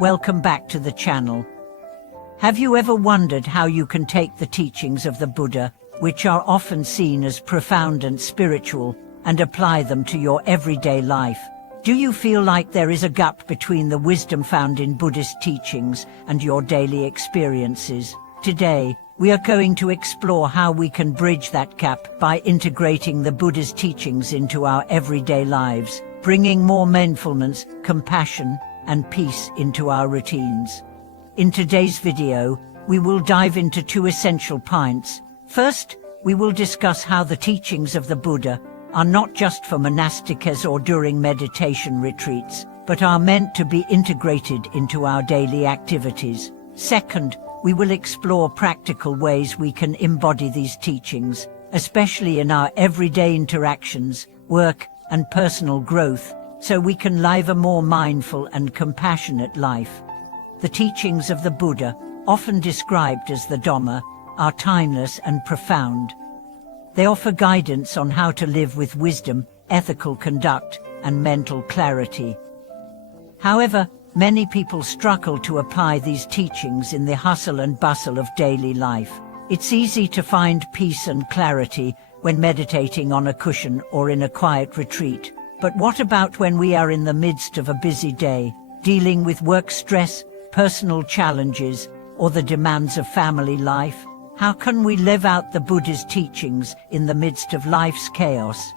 Welcome back to the channel. Have you ever wondered how you can take the teachings of the Buddha, which are often seen as profound and spiritual, and apply them to your everyday life? Do you feel like there is a gap between the wisdom found in Buddhist teachings and your daily experiences? Today, we are going to explore how we can bridge that gap by integrating the Buddha's teachings into our everyday lives, bringing more mindfulness, compassion, and peace into our routines. In today's video, we will dive into two essential points. First, we will discuss how the teachings of the Buddha are not just for monastics or during meditation retreats, but are meant to be integrated into our daily activities. Second, we will explore practical ways we can embody these teachings, especially in our everyday interactions, work, and personal growth, so we can live a more mindful and compassionate life. The teachings of the Buddha, often described as the Dhamma, are timeless and profound. They offer guidance on how to live with wisdom, ethical conduct, and mental clarity. However, many people struggle to apply these teachings in the hustle and bustle of daily life. It's easy to find peace and clarity when meditating on a cushion or in a quiet retreat. But what about when we are in the midst of a busy day, dealing with work stress, personal challenges, or the demands of family life? How can we live out the Buddha's teachings in the midst of life's chaos?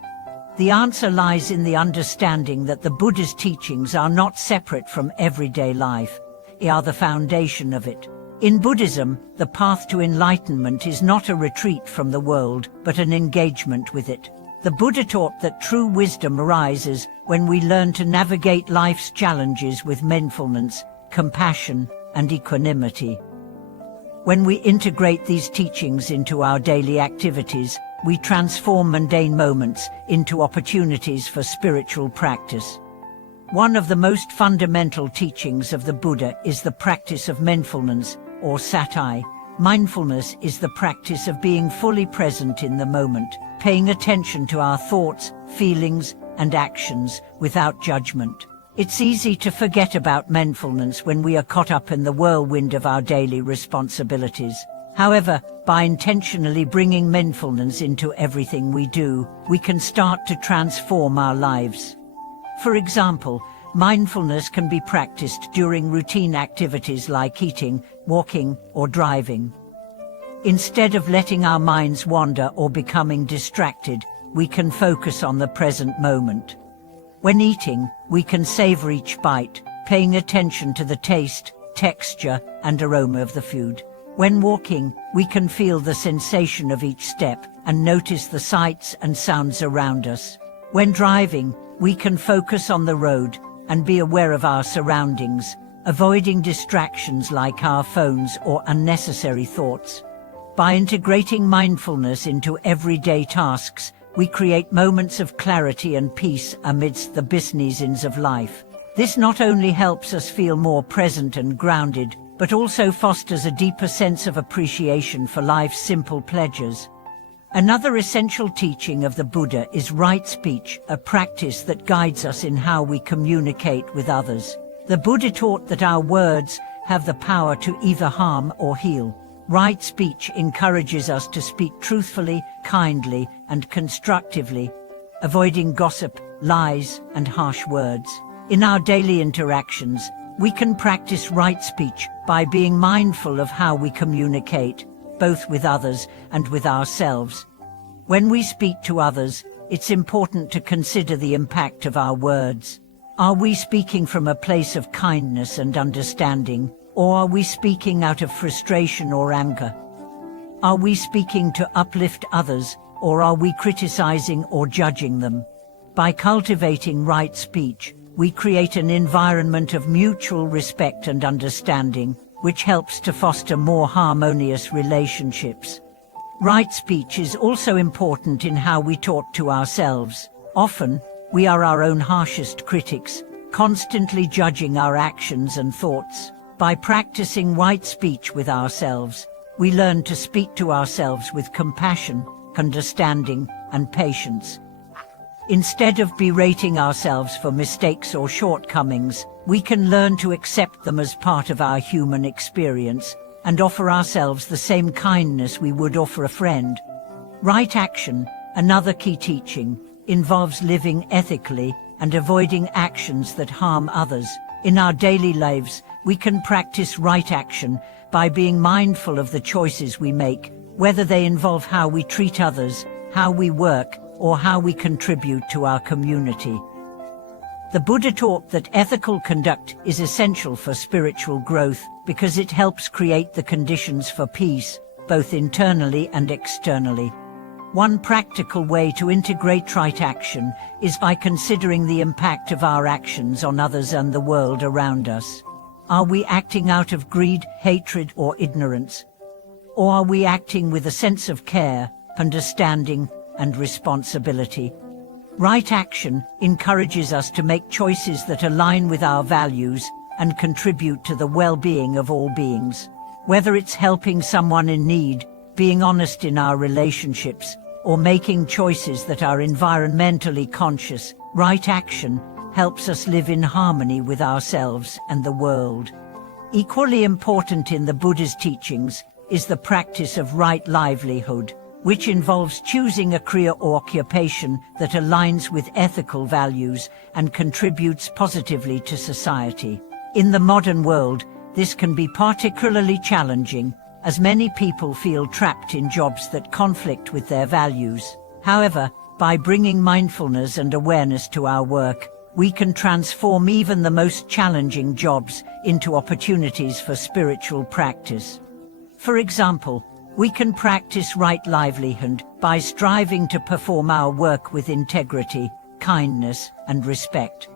The answer lies in the understanding that the Buddha's teachings are not separate from everyday life. They are the foundation of it. In Buddhism, the path to enlightenment is not a retreat from the world, but an engagement with it. The Buddha taught that true wisdom arises when we learn to navigate life's challenges with mindfulness, compassion, and equanimity. When we integrate these teachings into our daily activities, we transform mundane moments into opportunities for spiritual practice. One of the most fundamental teachings of the Buddha is the practice of mindfulness, or sati. Mindfulness is the practice of being fully present in the moment, paying attention to our thoughts, feelings, and actions without judgment. It's easy to forget about mindfulness when we are caught up in the whirlwind of our daily responsibilities. However, by intentionally bringing mindfulness into everything we do, we can start to transform our lives. For example, mindfulness can be practiced during routine activities like eating, walking, or driving. Instead of letting our minds wander or becoming distracted, we can focus on the present moment. When eating, we can savor each bite, paying attention to the taste, texture, and aroma of the food. When walking, we can feel the sensation of each step and notice the sights and sounds around us. When driving, we can focus on the road and be aware of our surroundings, avoiding distractions like our phones or unnecessary thoughts. By integrating mindfulness into everyday tasks, we create moments of clarity and peace amidst the business of life. This not only helps us feel more present and grounded, but also fosters a deeper sense of appreciation for life's simple pleasures. Another essential teaching of the Buddha is right speech, a practice that guides us in how we communicate with others. The Buddha taught that our words have the power to either harm or heal. Right speech encourages us to speak truthfully, kindly, and constructively, avoiding gossip, lies, and harsh words. In our daily interactions, we can practice right speech by being mindful of how we communicate, both with others and with ourselves. When we speak to others, it's important to consider the impact of our words. Are we speaking from a place of kindness and understanding, or are we speaking out of frustration or anger? Are we speaking to uplift others, or are we criticizing or judging them? By cultivating right speech, we create an environment of mutual respect and understanding, which helps to foster more harmonious relationships. Right speech is also important in how we talk to ourselves. Often, we are our own harshest critics, constantly judging our actions and thoughts. By practicing right speech with ourselves, we learn to speak to ourselves with compassion, understanding, and patience. Instead of berating ourselves for mistakes or shortcomings, we can learn to accept them as part of our human experience and offer ourselves the same kindness we would offer a friend. Right action, another key teaching, involves living ethically and avoiding actions that harm others. In our daily lives, we can practice right action by being mindful of the choices we make, whether they involve how we treat others, how we work, or how we contribute to our community. The Buddha taught that ethical conduct is essential for spiritual growth because it helps create the conditions for peace, both internally and externally. One practical way to integrate right action is by considering the impact of our actions on others and the world around us. Are we acting out of greed, hatred, or ignorance? Or are we acting with a sense of care, understanding, and responsibility? Right action encourages us to make choices that align with our values and contribute to the well-being of all beings. Whether it's helping someone in need, being honest in our relationships, or making choices that are environmentally conscious, right action helps us live in harmony with ourselves and the world. Equally important in the Buddha's teachings is the practice of right livelihood, which involves choosing a career or occupation that aligns with ethical values and contributes positively to society. In the modern world, this can be particularly challenging, as many people feel trapped in jobs that conflict with their values. However, by bringing mindfulness and awareness to our work, we can transform even the most challenging jobs into opportunities for spiritual practice. For example, we can practice right livelihood by striving to perform our work with integrity, kindness, and respect.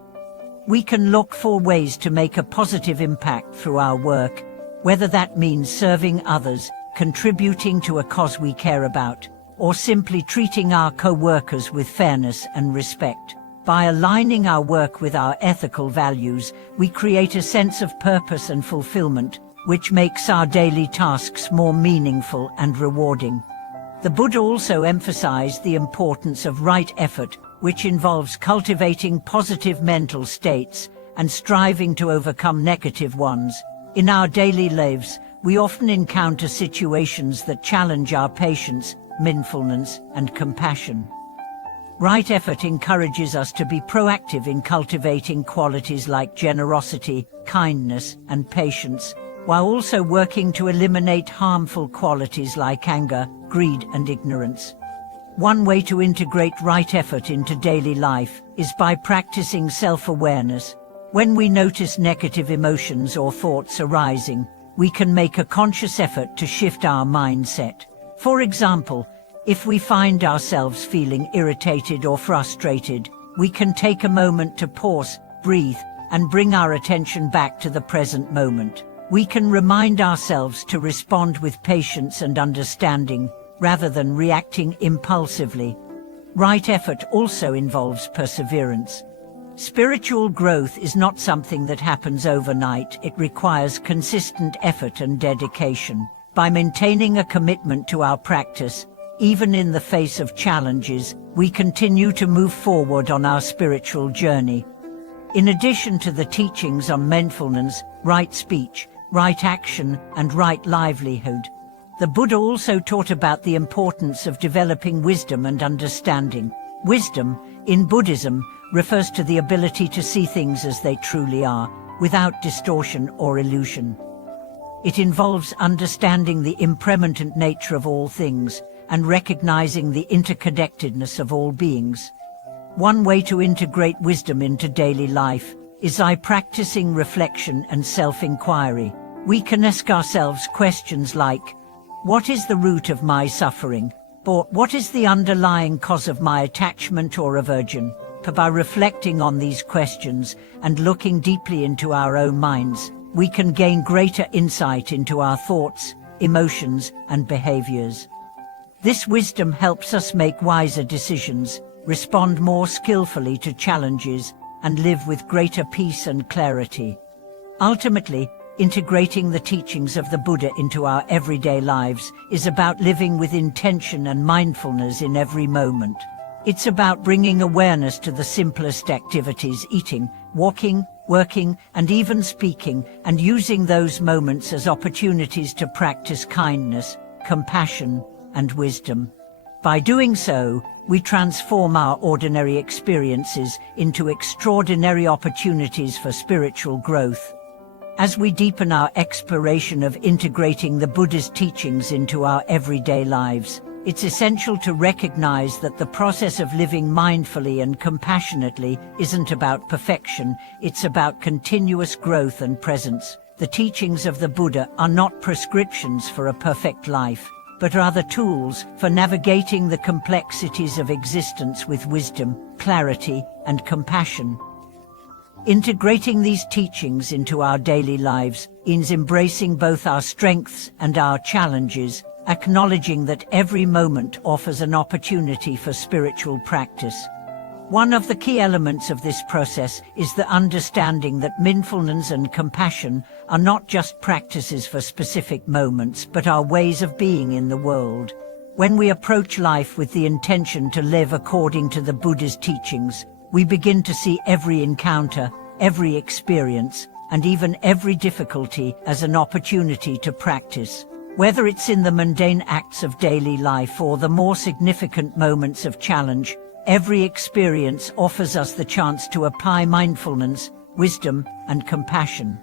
We can look for ways to make a positive impact through our work, whether that means serving others, contributing to a cause we care about, or simply treating our co-workers with fairness and respect. By aligning our work with our ethical values, we create a sense of purpose and fulfillment, which makes our daily tasks more meaningful and rewarding. The Buddha also emphasized the importance of right effort, which involves cultivating positive mental states and striving to overcome negative ones. In our daily lives, we often encounter situations that challenge our patience, mindfulness, and compassion. Right effort encourages us to be proactive in cultivating qualities like generosity, kindness, and patience, while also working to eliminate harmful qualities like anger, greed, and ignorance. One way to integrate right effort into daily life is by practicing self-awareness. When we notice negative emotions or thoughts arising, we can make a conscious effort to shift our mindset. For example, if we find ourselves feeling irritated or frustrated, we can take a moment to pause, breathe, and bring our attention back to the present moment. We can remind ourselves to respond with patience and understanding, rather than reacting impulsively. Right effort also involves perseverance. Spiritual growth is not something that happens overnight. It requires consistent effort and dedication. By maintaining a commitment to our practice, even in the face of challenges, we continue to move forward on our spiritual journey. In addition to the teachings on mindfulness, right speech, right action, and right livelihood, the Buddha also taught about the importance of developing wisdom and understanding. Wisdom, in Buddhism, refers to the ability to see things as they truly are, without distortion or illusion. It involves understanding the impermanent nature of all things and recognizing the interconnectedness of all beings. One way to integrate wisdom into daily life is by practicing reflection and self-inquiry. We can ask ourselves questions like, what is the root of my suffering? Or what is the underlying cause of my attachment or aversion? By reflecting on these questions and looking deeply into our own minds, we can gain greater insight into our thoughts, emotions, and behaviors. This wisdom helps us make wiser decisions, respond more skillfully to challenges, and live with greater peace and clarity. Ultimately, integrating the teachings of the Buddha into our everyday lives is about living with intention and mindfulness in every moment. It's about bringing awareness to the simplest activities: eating, walking, working, and even speaking, and using those moments as opportunities to practice kindness, compassion, and wisdom. By doing so, we transform our ordinary experiences into extraordinary opportunities for spiritual growth. As we deepen our exploration of integrating the Buddha's teachings into our everyday lives, it's essential to recognize that the process of living mindfully and compassionately isn't about perfection, it's about continuous growth and presence. The teachings of the Buddha are not prescriptions for a perfect life, but rather tools for navigating the complexities of existence with wisdom, clarity, and compassion. Integrating these teachings into our daily lives means embracing both our strengths and our challenges, acknowledging that every moment offers an opportunity for spiritual practice. One of the key elements of this process is the understanding that mindfulness and compassion are not just practices for specific moments, but are ways of being in the world. When we approach life with the intention to live according to the Buddha's teachings, we begin to see every encounter, every experience, and even every difficulty as an opportunity to practice. Whether it's in the mundane acts of daily life or the more significant moments of challenge, every experience offers us the chance to apply mindfulness, wisdom, and compassion.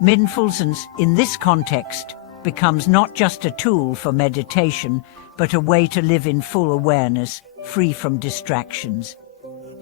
Mindfulness, in this context, becomes not just a tool for meditation, but a way to live in full awareness, free from distractions.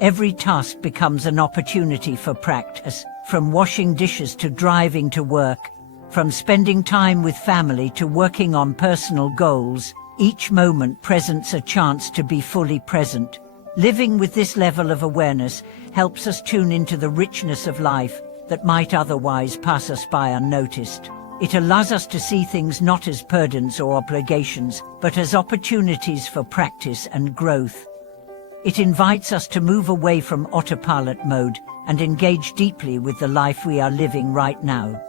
Every task becomes an opportunity for practice, from washing dishes to driving to work, from spending time with family to working on personal goals. Each moment presents a chance to be fully present. Living with this level of awareness helps us tune into the richness of life that might otherwise pass us by unnoticed. It allows us to see things not as burdens or obligations, but as opportunities for practice and growth. It invites us to move away from autopilot mode and engage deeply with the life we are living right now.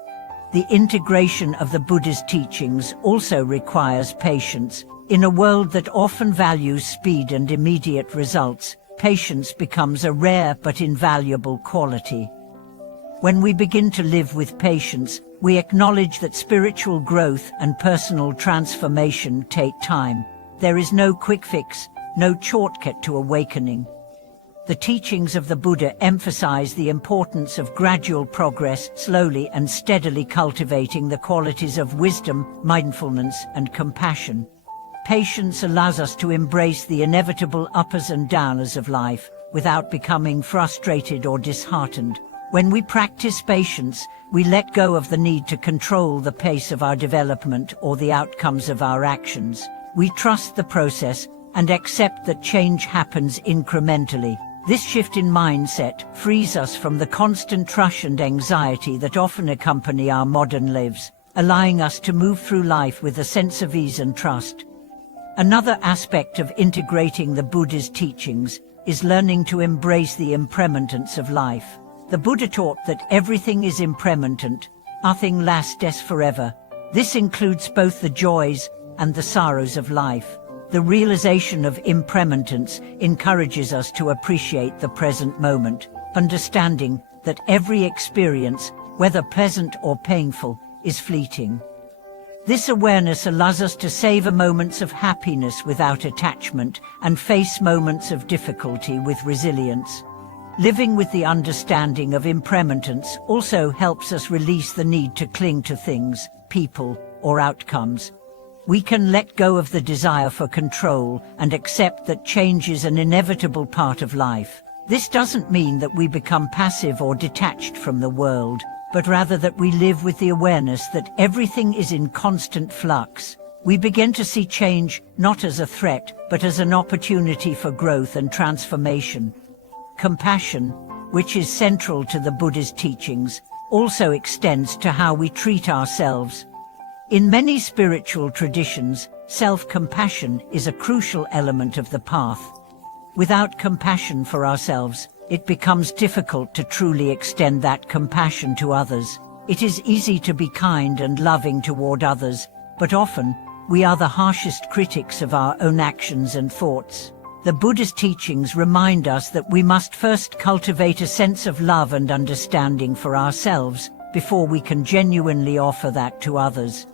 The integration of the Buddha's teachings also requires patience. In a world that often values speed and immediate results, patience becomes a rare but invaluable quality. When we begin to live with patience, we acknowledge that spiritual growth and personal transformation take time. There is no quick fix, no shortcut to awakening. The teachings of the Buddha emphasize the importance of gradual progress, slowly and steadily cultivating the qualities of wisdom, mindfulness, and compassion. Patience allows us to embrace the inevitable uppers and downers of life without becoming frustrated or disheartened. When we practice patience, we let go of the need to control the pace of our development or the outcomes of our actions. We trust the process and accept that change happens incrementally. This shift in mindset frees us from the constant rush and anxiety that often accompany our modern lives, allowing us to move through life with a sense of ease and trust. Another aspect of integrating the Buddha's teachings is learning to embrace the impermanence of life. The Buddha taught that everything is impermanent, nothing lasts forever. This includes both the joys and the sorrows of life. The realization of impermanence encourages us to appreciate the present moment, understanding that every experience, whether pleasant or painful, is fleeting. This awareness allows us to savor moments of happiness without attachment and face moments of difficulty with resilience. Living with the understanding of impermanence also helps us release the need to cling to things, people, or outcomes. We can let go of the desire for control and accept that change is an inevitable part of life. This doesn't mean that we become passive or detached from the world, but rather that we live with the awareness that everything is in constant flux. We begin to see change not as a threat, but as an opportunity for growth and transformation. Compassion, which is central to the Buddha's teachings, also extends to how we treat ourselves. In many spiritual traditions, self-compassion is a crucial element of the path. Without compassion for ourselves, it becomes difficult to truly extend that compassion to others. It is easy to be kind and loving toward others, but often, we are the harshest critics of our own actions and thoughts. The Buddha's teachings remind us that we must first cultivate a sense of love and understanding for ourselves before we can genuinely offer that to others.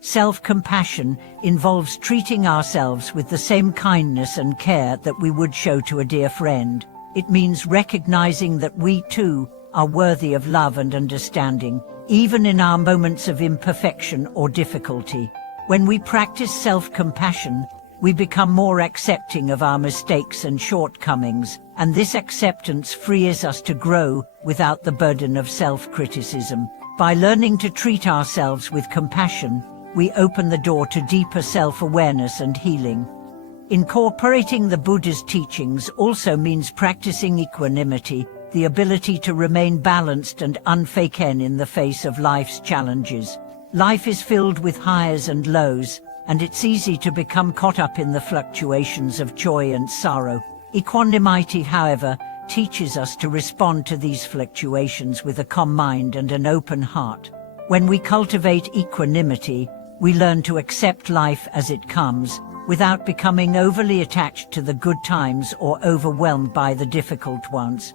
Self-compassion involves treating ourselves with the same kindness and care that we would show to a dear friend. It means recognizing that we too are worthy of love and understanding, even in our moments of imperfection or difficulty. When we practice self-compassion, we become more accepting of our mistakes and shortcomings, and this acceptance frees us to grow without the burden of self-criticism. By learning to treat ourselves with compassion, we open the door to deeper self-awareness and healing. Incorporating the Buddha's teachings also means practicing equanimity, the ability to remain balanced and unfaiken in the face of life's challenges. Life is filled with highs and lows, and it's easy to become caught up in the fluctuations of joy and sorrow. Equanimity, however, teaches us to respond to these fluctuations with a calm mind and an open heart. When we cultivate equanimity, we learn to accept life as it comes, without becoming overly attached to the good times or overwhelmed by the difficult ones.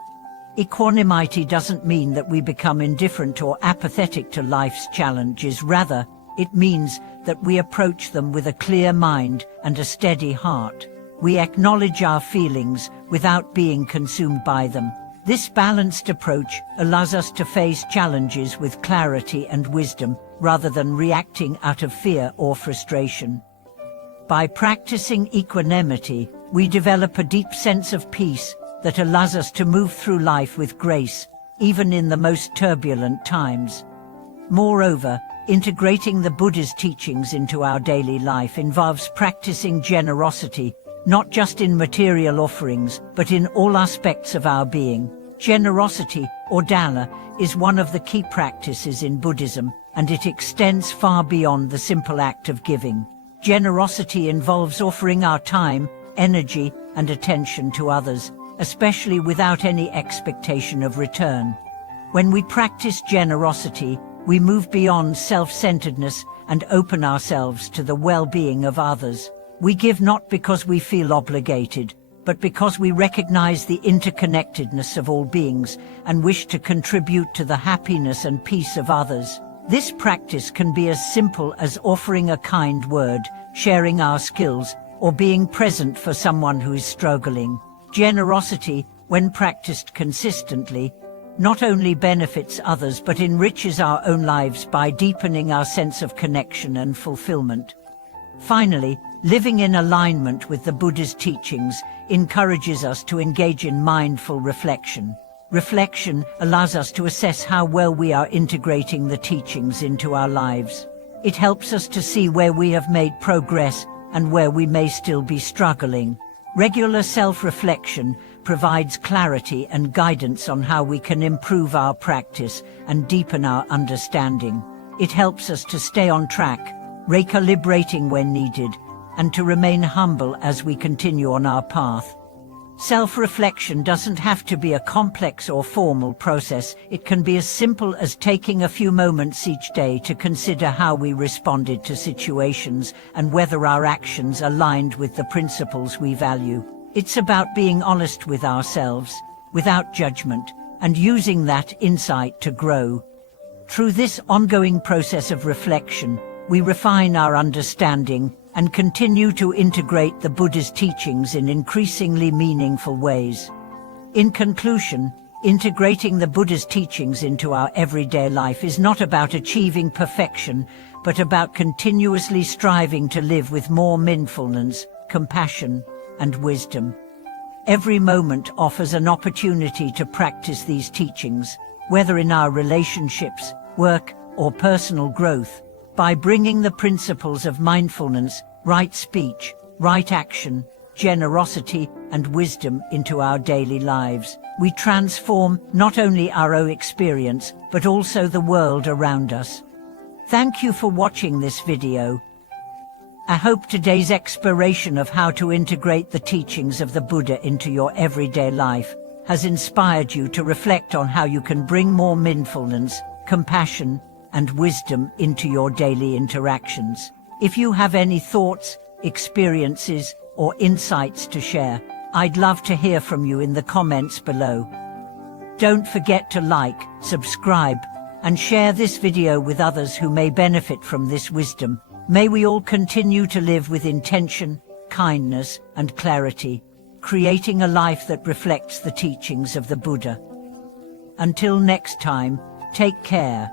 Equanimity doesn't mean that we become indifferent or apathetic to life's challenges. Rather, it means that we approach them with a clear mind and a steady heart. We acknowledge our feelings without being consumed by them. This balanced approach allows us to face challenges with clarity and wisdom, rather than reacting out of fear or frustration. By practicing equanimity, we develop a deep sense of peace that allows us to move through life with grace, even in the most turbulent times. Moreover, integrating the Buddha's teachings into our daily life involves practicing generosity, not just in material offerings, but in all aspects of our being. Generosity, or dana, is one of the key practices in Buddhism, and it extends far beyond the simple act of giving. Generosity involves offering our time, energy, and attention to others, especially without any expectation of return. When we practice generosity, we move beyond self-centeredness and open ourselves to the well-being of others. We give not because we feel obligated, but because we recognize the interconnectedness of all beings and wish to contribute to the happiness and peace of others. This practice can be as simple as offering a kind word, sharing our skills, or being present for someone who is struggling. Generosity, when practiced consistently, not only benefits others but enriches our own lives by deepening our sense of connection and fulfillment. Finally, living in alignment with the Buddha's teachings encourages us to engage in mindful reflection. Reflection allows us to assess how well we are integrating the teachings into our lives. It helps us to see where we have made progress and where we may still be struggling. Regular self-reflection provides clarity and guidance on how we can improve our practice and deepen our understanding. It helps us to stay on track, recalibrating when needed, and to remain humble as we continue on our path. Self-reflection doesn't have to be a complex or formal process. It can be as simple as taking a few moments each day to consider how we responded to situations and whether our actions aligned with the principles we value. It's about being honest with ourselves, without judgment, and using that insight to grow. Through this ongoing process of reflection, we refine our understanding and continue to integrate the Buddha's teachings in increasingly meaningful ways. In conclusion, integrating the Buddha's teachings into our everyday life is not about achieving perfection, but about continuously striving to live with more mindfulness, compassion, and wisdom. Every moment offers an opportunity to practice these teachings, whether in our relationships, work, or personal growth. By bringing the principles of mindfulness, right speech, right action, generosity, and wisdom into our daily lives, we transform not only our own experience, but also the world around us. Thank you for watching this video. I hope today's exploration of how to integrate the teachings of the Buddha into your everyday life has inspired you to reflect on how you can bring more mindfulness, compassion, and wisdom into your daily interactions. If you have any thoughts, experiences, or insights to share, I'd love to hear from you in the comments below. Don't forget to like, subscribe, and share this video with others who may benefit from this wisdom. May we all continue to live with intention, kindness, and clarity, creating a life that reflects the teachings of the Buddha. Until next time, take care